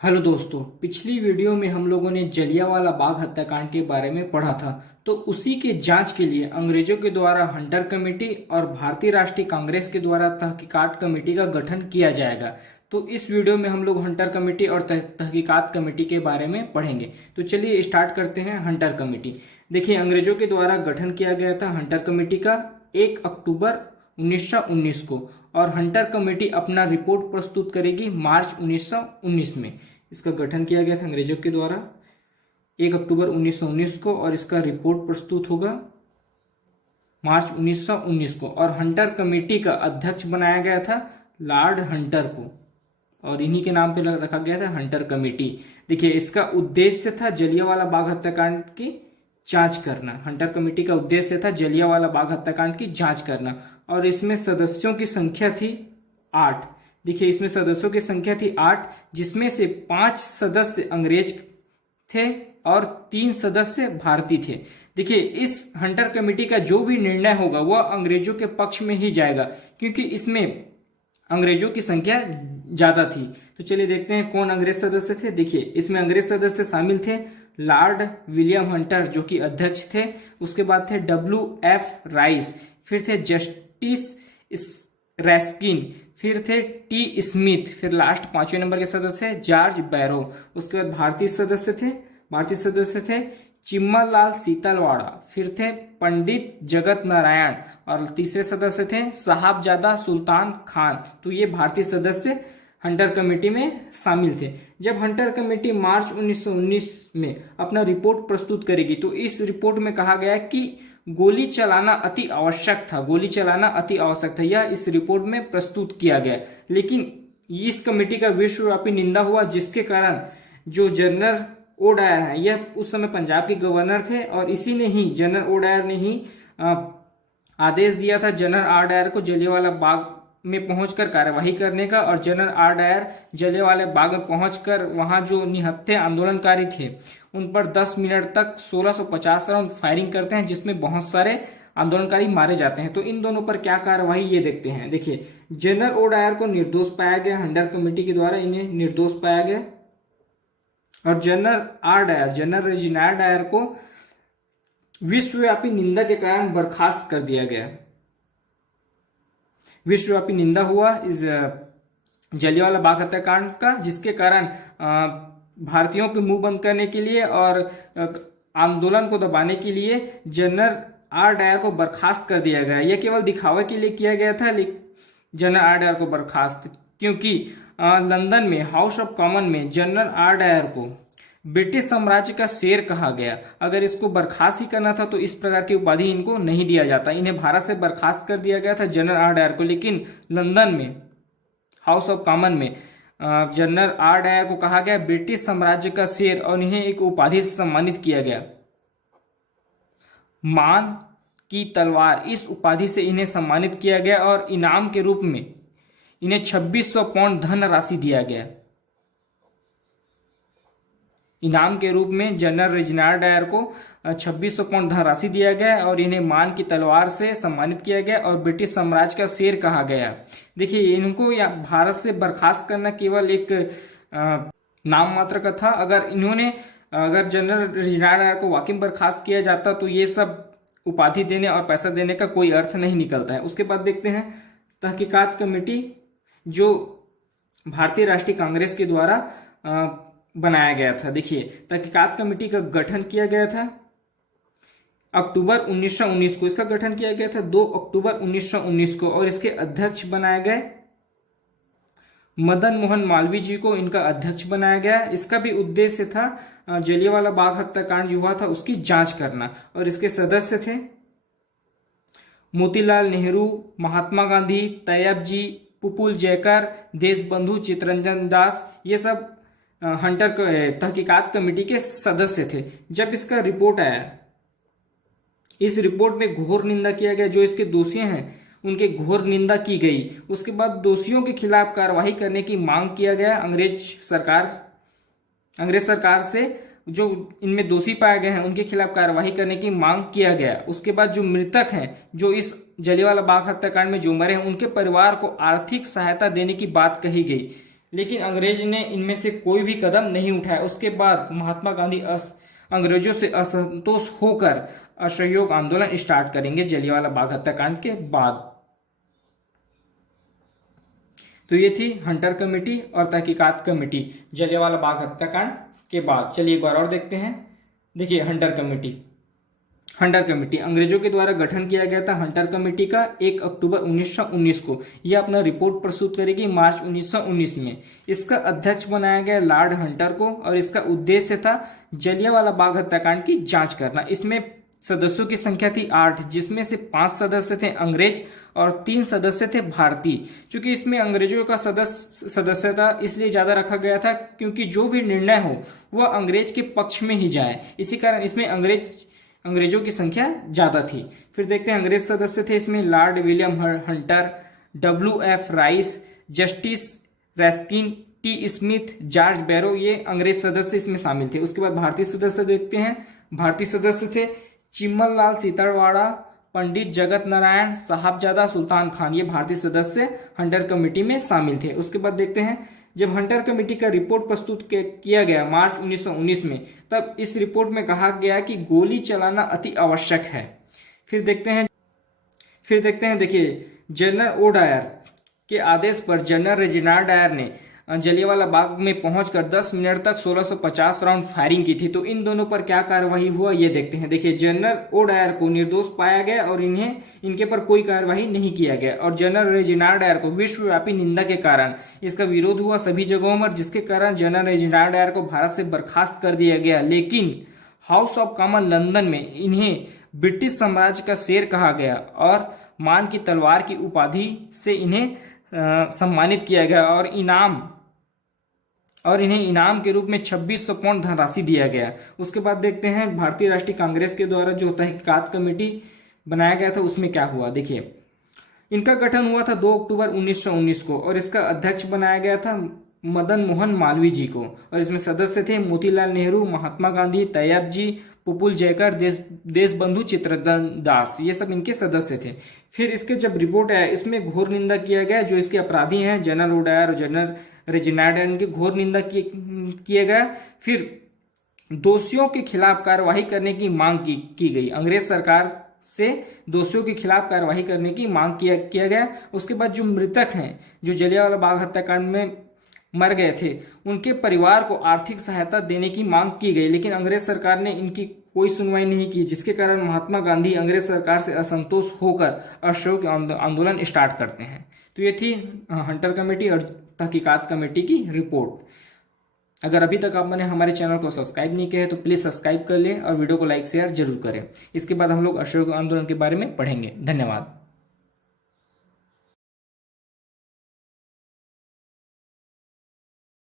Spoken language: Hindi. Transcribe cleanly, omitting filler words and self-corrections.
हेलो दोस्तों, पिछली वीडियो में हम लोगों ने जलियांवाला बाग हत्याकांड के बारे में पढ़ा था। तो उसी के जांच के लिए अंग्रेजों के द्वारा हंटर कमेटी और भारतीय राष्ट्रीय कांग्रेस के द्वारा तहकीकात कमेटी का गठन किया जाएगा। तो इस वीडियो में हम लोग हंटर कमेटी और तहकीकात कमेटी के बारे में पढ़ेंगे। तो चलिए स्टार्ट करते हैं। हंटर कमेटी, देखिए, अंग्रेजों के द्वारा गठन किया गया था हंटर कमेटी का 1 अक्टूबर 1919 को, और हंटर कमेटी अपना रिपोर्ट प्रस्तुत करेगी मार्च 1919 में। इसका गठन किया गया था अंग्रेजों के द्वारा 1 अक्टूबर 1919 को, और इसका रिपोर्ट प्रस्तुत होगा मार्च 1919 को। और हंटर कमेटी का अध्यक्ष बनाया गया था लॉर्ड हंटर को, और इन्हीं के नाम पे रखा गया था हंटर कमेटी। देखिए, इसका उद्देश्य था जलियांवाला बाग हत्याकांड की जांच करना। हंटर कमेटी का उद्देश्य था जलियांवाला बाग हत्याकांड की जांच करना, और इसमें सदस्यों की संख्या थी 8। देखिए, इसमें सदस्यों की संख्या थी 8, जिसमें से 5 सदस्य अंग्रेज थे और 3 सदस्य भारतीय थे। देखिए, इस हंटर कमेटी का जो भी निर्णय होगा वह अंग्रेजों के पक्ष में ही जाएगा, क्योंकि इसमें अंग्रेजों की संख्या ज्यादा थी। तो चलिए देखते हैं कौन अंग्रेज सदस्य थे। देखिए, इसमें अंग्रेज सदस्य शामिल थे लॉर्ड विलियम हंटर, जो कि अध्यक्ष थे। उसके बाद थे WF राइस, फिर थे जस्टिस रैस्किन, फिर थे T स्मिथ, फिर लास्ट 5वें नंबर के सदस्य जॉर्ज बैरो। उसके बाद भारतीय सदस्य थे चिम्मरलाल सीतलवाड़ा, फिर थे पंडित जगत नारायण, और तीसरे सदस्य थे साहबजादा सुल्तान खान। तो ये भारतीय सदस्य हंटर कमेटी में शामिल थे। जब हंटर कमेटी मार्च 1919 में अपना रिपोर्ट प्रस्तुत करेगी, तो इस रिपोर्ट में कहा गया कि गोली चलाना अति आवश्यक था। यह इस रिपोर्ट में प्रस्तुत किया गया। लेकिन इस कमेटी का विश्वव्यापी निंदा हुआ, जिसके कारण जो जनरल ओ डायर है, यह उस समय पंजाब के गवर्नर थे, और इसी ने ही, जनरल ओ डायर ने ही आदेश दिया था जनरल आर डायर को जलियांवाला बाग में पहुंचकर कार्यवाही करने का। और general R Dyer Jallianwala Bagh में पहुंचकर वहां जो निहत्थे आंदोलनकारी थे उन पर 10 मिनट तक 1650 राउंड फायरिंग करते हैं, जिसमें बहुत सारे आंदोलनकारी मारे जाते हैं। तो इन दोनों पर क्या कार्यवाही, ये देखते हैं। देखिए, जनरल ओ डायर को निर्दोष पाया गया, हंटर कमेटी के द्वारा इन्हें निर्दोष पाया गया, और जनरल रेजिनाल्ड डायर को विश्वव्यापी निंदा के कारण बर्खास्त कर दिया गया। विश्वव्यापी निंदा हुआ इस जलियांवाला बाग हत्याकांड का, जिसके कारण भारतीयों के मुंह बंद करने के लिए और आंदोलन को दबाने के लिए जनरल आर डायर को बर्खास्त कर दिया गया। यह केवल दिखावे के लिए किया गया था जनरल आर डायर को बर्खास्त, क्योंकि लंदन में हाउस ऑफ कॉमन में जनरल आर डायर को ब्रिटिश साम्राज्य का शेर कहा गया। अगर इसको बर्खास्त ही करना था तो इस प्रकार की उपाधि इनको नहीं दिया जाता। इन्हें भारत से बर्खास्त कर दिया गया था जनरल आर डायर को, लेकिन लंदन में हाउस ऑफ कॉमन में जनरल आर डायर को कहा गया ब्रिटिश साम्राज्य का शेर, और इन्हें एक उपाधि से सम्मानित किया गया, मान की तलवार। इस उपाधि से इन्हें सम्मानित किया गया, और इनाम के रूप में इन्हें 2600 पाउंड धन राशि दिया गया। इनाम के रूप में जनरल रेजिनाल्ड डायर को 2600 पाउंड धन राशि दिया गया, और इन्हें मान की तलवार से सम्मानित किया गया, और ब्रिटिश साम्राज्य का शेर कहा गया। देखिए, इनको भारत से बर्खास्त करना केवल एक नाम मात्र का था। अगर जनरल रेजिनाल्ड डायर को वाकई बर्खास्त किया जाता तो ये सब उपाधि देने और पैसा देने का कोई अर्थ नहीं निकलता है। उसके बाद देखते हैं तहकीकात कमेटी, जो भारतीय राष्ट्रीय कांग्रेस के द्वारा बनाया गया था। देखिए, तहकीकात कमेटी का गठन किया गया था अक्टूबर 1919 को। इसका गठन किया गया था 2 अक्टूबर 1919 को, और इसके अध्यक्ष बनाए गए मदन मोहन मालवीय जी को इनका अध्यक्ष बनाया गया। इसका भी उद्देश्य था जलियांवाला बाग हत्याकांड जो हुआ था उसकी जांच करना, और इसके सदस्य थे मोतीलाल नेहरू, महात्मा गांधी, तैयब जी, पुपुल जयकर, देशबंधु चित्तरंजन दास, ये सब हंटर तहकीकात कमेटी के सदस्य थे। जब इसका रिपोर्ट आया, इस रिपोर्ट में घोर निंदा किया गया। जो इसके दोषी हैं उनके घोर निंदा की गई। उसके बाद दोषियों के खिलाफ कार्रवाई करने की मांग किया गया अंग्रेज सरकार से। जो इनमें दोषी पाए गए हैं उनके खिलाफ कार्रवाई करने की मांग किया गया। उसके बाद जो मृतक हैं, जो इस जलियांवाला बाग हत्याकांड में जो मरे हैं, उनके परिवार को आर्थिक सहायता देने की बात कही गई। लेकिन अंग्रेज ने इनमें से कोई भी कदम नहीं उठाया। उसके बाद महात्मा गांधी अंग्रेजों से असंतोष होकर असहयोग आंदोलन स्टार्ट करेंगे जलियांवाला बाग हत्याकांड के बाद। तो ये थी हंटर कमेटी और तहकीकात कमेटी जलियांवाला बाग हत्याकांड के बाद। चलिए एक बार और देखते हैं। देखिए हंटर कमेटी अंग्रेजों के द्वारा गठन किया गया था। हंटर कमेटी का 1 अक्टूबर 1919 को यह अपना रिपोर्ट प्रस्तुत करेगी मार्च 1919 में। इसका अध्यक्ष बनाया गया लॉर्ड हंटर को और इसका उद्देश्य था जलियांवाला बाग हत्याकांड की जांच करना। इसमें सदस्यों की संख्या थी 8, जिसमें से 5 सदस्य थे अंग्रेज और 3 सदस्य थे भारतीय। चूंकि इसमें अंग्रेजों का सदस्यता इसलिए ज्यादा रखा गया था क्योंकि जो भी निर्णय हो वह अंग्रेज के पक्ष में ही जाए, इसी कारण इसमें अंग्रेजों की संख्या ज्यादा थी। फिर देखते हैं अंग्रेज सदस्य थे इसमें Lord William Hunter, WF Rice, justice Ruskin, T Smith, George Barrow, ये अंग्रेज सदस्य इसमें शामिल थे। उसके बाद भारतीय सदस्य देखते हैं। भारतीय सदस्य थे चिम्मल लाल सीतड़वाड़ा, पंडित जगत नारायण, साहबजादा सुल्तान खान, ये भारतीय सदस्य हंटर कमेटी में शामिल थे। उसके बाद देखते हैं जब हंटर कमेटी का रिपोर्ट प्रस्तुत किया गया मार्च 1919 में, तब इस रिपोर्ट में कहा गया कि गोली चलाना अति आवश्यक है। फिर देखते हैं देखिए जनरल ओ डायर के आदेश पर जनरल रेजिनाल्ड डायर ने जलियांवाला बाग में पहुंचकर 10 मिनट तक 1650 राउंड फायरिंग की थी। तो इन दोनों पर क्या कार्रवाई हुआ ये देखते हैं। देखिए जनरल ओ डायर को निर्दोष पाया गया और इनके पर कोई कार्रवाई नहीं किया गया, और जनरल रेजिनाल्ड डायर को विश्वव्यापी निंदा के कारण इसका विरोध हुआ सभी जगहों पर, जिसके कारण जनरल रेजिनाल्ड डायर को भारत से बर्खास्त कर दिया गया। लेकिन हाउस ऑफ कॉमन लंदन में इन्हें ब्रिटिश साम्राज्य का शेर कहा गया और मान की तलवार की उपाधि से इन्हें सम्मानित किया गया और इन्हें इनाम के रूप में 2600 पाउंड धनराशि दिया गया। उसके बाद देखते हैं भारतीय राष्ट्रीय कांग्रेस के द्वारा जो तहकीकात कमेटी बनाया गया था उसमें क्या हुआ। देखिए इनका गठन हुआ था 2 अक्टूबर 1919 को और इसका अध्यक्ष बनाया गया था मदन मोहन मालवीय जी को, और इसमें सदस्य थे मोतीलाल नेहरू, महात्मा गांधी, तैयब जी, पुपुल जयकर, देशबंधु चित्ररंजन दास, ये सब इनके सदस्य थे। फिर इसके जब रिपोर्ट आया इसमें घोर निंदा किया गया, जो इसके अपराधी हैं जनरल ओडायर और जनरल रेजिनाल्ड, इनकी घोर निंदा किया गया। फिर दोषियों के खिलाफ कार्रवाई करने की मांग की गई। अंग्रेज सरकार से दोषियों के खिलाफ कार्रवाई करने की मांग किया गया। उसके बाद जो मृतक हैं जो जलियांवाला बाग हत्याकांड में मर गए थे उनके परिवार को आर्थिक सहायता देने की मांग की गई, लेकिन अंग्रेज सरकार ने इनकी कोई सुनवाई नहीं की, जिसके कारण महात्मा गांधी अंग्रेज सरकार से असंतोष होकर असहयोग आंदोलन स्टार्ट करते हैं। तो ये थी हंटर कमेटी और तहकीकात कमेटी की रिपोर्ट। अगर अभी तक आपने हमारे चैनल को सब्सक्राइब नहीं किया है तो प्लीज़ सब्सक्राइब कर लें और वीडियो को लाइक शेयर जरूर करें। इसके बाद हम लोग असहयोग आंदोलन के बारे में पढ़ेंगे। धन्यवाद।